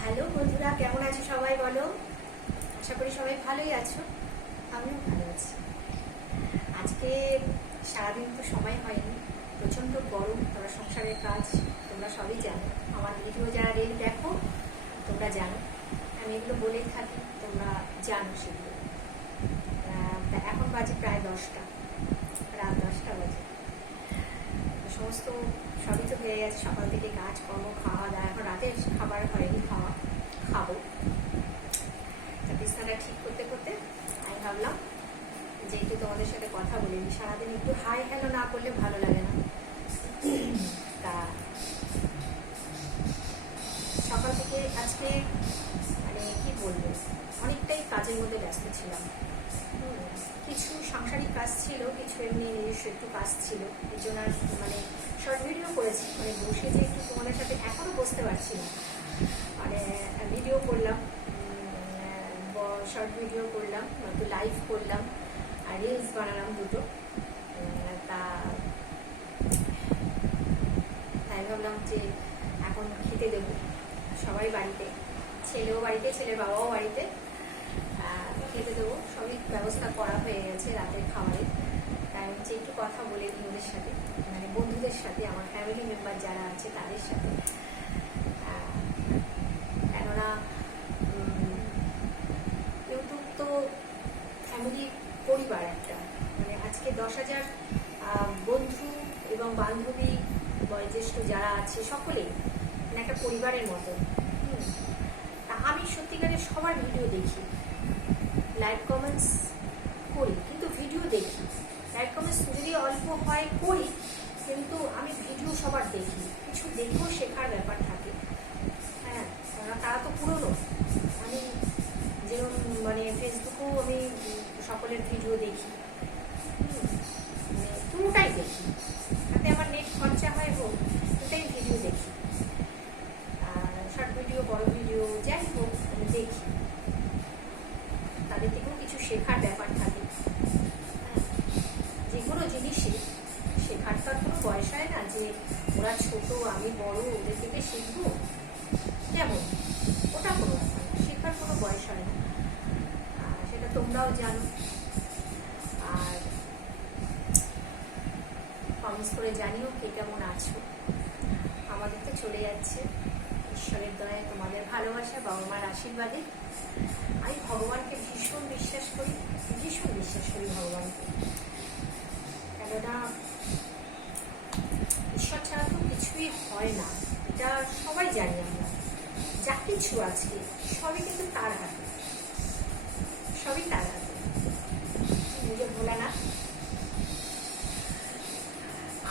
Hello বন্ধুরা, কেমন আছো সবাই বলো? আশা করি সবাই ভালোই আছো, আমিও ভালো আছি। আজকে সারাদিন তো সময় হয়নি, প্রচণ্ড গরম, তোমরা সংসারের কাজ তোমরা সবই জানো। আমার ভিডিও যারা রেল দেখো তোমরা জানো, আমি এগুলো বলেই থাকি, তোমরা জানো সেগুলো। এখন বাজে প্রায় 10টা, রাত 10টা বাজে। সমস্ত সবই তো হয়ে গেছে, সকাল থেকে কাজকর্ম, খাওয়া দাওয়া, এখন রাতে খাবার হয়নি, খাবো। তা বিছানাটা ঠিক করতে করতে আমি ভাবলাম যে একটু তোমাদের সাথে কথা বলি। সারাদিন একটু হাই হ্যালো না করলে ভালো লাগে না। তা সকাল থেকে আজকে মানে কি বলবো, অনেকটাই কাজের মধ্যে ব্যস্ত ছিলাম। কিছু সাংসারিক কাজ ছিল, কিছু এমনি নিজস্ব একটু কাজ ছিল, এই জন্য আর মানে শর্ট ভিডিও করেছি। মানে বসে যে একটু তোমাদের সাথে এখনও বসতে পারছি না, মানে ভিডিও করলাম, শর্ট ভিডিও করলাম, একটু লাইভ করলাম, আর রিলস বানালাম দুটো। তাই ভাবলাম যে এখন খেতে দেবো সবাই বাড়িতে, ছেলেও বাড়িতে, ছেলের বাবাও বাড়িতে, খেতে দেবো। সবই ব্যবস্থা করা হয়ে গেছে রাতের খাবারের। তাই হচ্ছে একটু কথা বলে নিই ওদের সাথে, মানে বন্ধুদের সাথে, আমার ফ্যামিলি মেম্বার যারা আছে তাদের সাথে। কেননা ইউটিউব তো ফ্যামিলি পরিবার একটা, মানে আজকে 10,000 বন্ধু এবং বান্ধবী, বয়োজ্যেষ্ঠ যারা আছে সকলেই মানে একটা পরিবারের মতো। তা আমি সত্যিকারের সবার ভিডিও দেখি, লাইক কমেন্টস করি, কিন্তু ভিডিও দেখি। লাইক কমেন্টস যদি অল্প হয় করি, কিন্তু আমি ভিডিও সবার দেখি, কিছু দেখেও শেখার ব্যাপার থাকে। হ্যাঁ, তারা তো পুরনো, আমি যেরকম মানে ফেসবুকেও আমি সকলের ভিডিও দেখি, পুরোটাই দেখি, তাতে আমার নেট খরচা হয় হোক, ওটাই ভিডিও দেখি। শর্ট ভিডিও, বড় ভিডিও যাই হোক আমি দেখি, তাদের থেকেও কিছু শেখার ব্যাপার থাকে। যে কোনো জিনিসই শেখার তো আর কোনো বয়স হয় না যে ওরা ছোট আমি বড় ওদের থেকে শিখবো, যেমন ওটা কোনো ব্যাপার না, শেখার কোনো বয়স হয় না, সেটা তোমরাও জানো। আর কমেন্টস করে জানিও কে কেমন আছো। আমাদের তো চলে যাচ্ছে ঈশ্বরের দয়ায়, তোমাদের ভালোবাসা, বাবা মার আশীর্বাদে। আমি ভগবানকে ভীষণ বিশ্বাস করি ভগবানকে। কেননা ঈশ্বর ছাড়া তো কিছুই হয় না, এটা সবাই জানি আমরা। যা কিছু আজকে সবই কিন্তু তার হাতে, সবই তার হাতে। নিজে ভোলা না,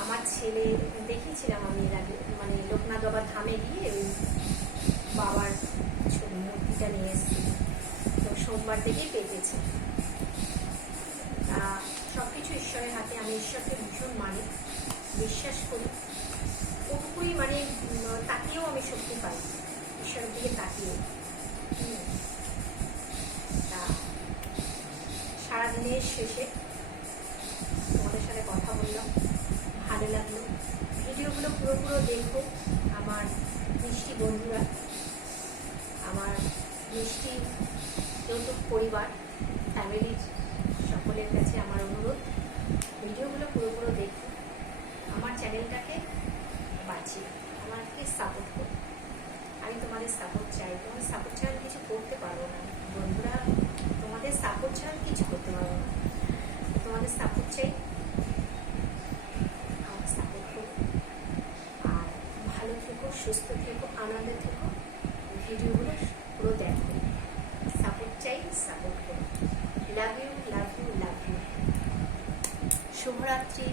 আমার ছেলে দেখেছিলাম আমি এর আগে, মানে লোকনাথ বাবার ধামে গিয়ে ওই বাবার ছবি মূর্তিটা নিয়ে এসেছি, তো সোমবার থেকেই পেতেছে। সব কিছু ঈশ্বরের হাতে। আমি ঈশ্বরকে ভীষণ মানি, বিশ্বাস করি, ওটুকুই মানে তাকিয়েও আমি শক্তি পাই, ঈশ্বরের দিকে তাকিয়ে। তা সারাদিনের শেষে তোমাদের সাথে কথা বললাম, ভালো লাগলো। ভিডিওগুলো পুরো দেখো আমার মিষ্টি বন্ধুরা, আমার মিষ্টি যৌতুক পরিবার, ফ্যামিলির সকলের কাছে আমার অনুরোধ, ভিডিওগুলো পুরো দেখো, আমার চ্যানেলটাকে বাঁচিয়ে আমাকে সাপোর্ট করো। আমি তোমাদের সাপোর্ট চাই, তোমাদের সাপোর্ট ছাড়া কিছু করতে পারবো না বন্ধুরা, তোমাদের সাপোর্ট ছাড়া কিছু করতে পারবো না। তোমাদের সাপোর্ট চাই, আমার সাপোর্ট করো, আর ভালো থেকো, সুস্থ থেকো, আনন্দে থেকো, ভিডিওগুলো পুরো দেখো, সাপোর্ট চাই, সাপোর্ট করো। Love you, love you, love you. শুভরাত্রি।